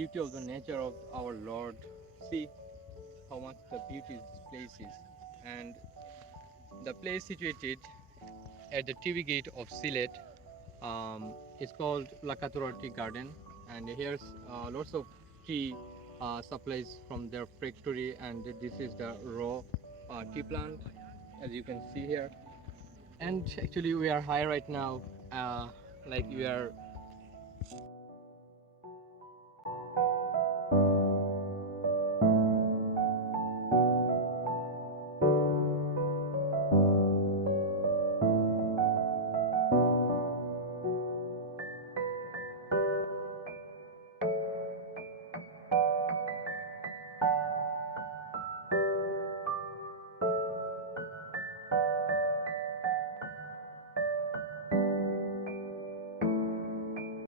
beauty of the nature of our Lord. See how much the beauty this place is. And the place situated at the TV gate of Sylhet is called Lakatura Tea Garden, and here's lots of tea supplies from their factory, and this is the raw tea plant, as you can see here. And actually we are high right now, like we are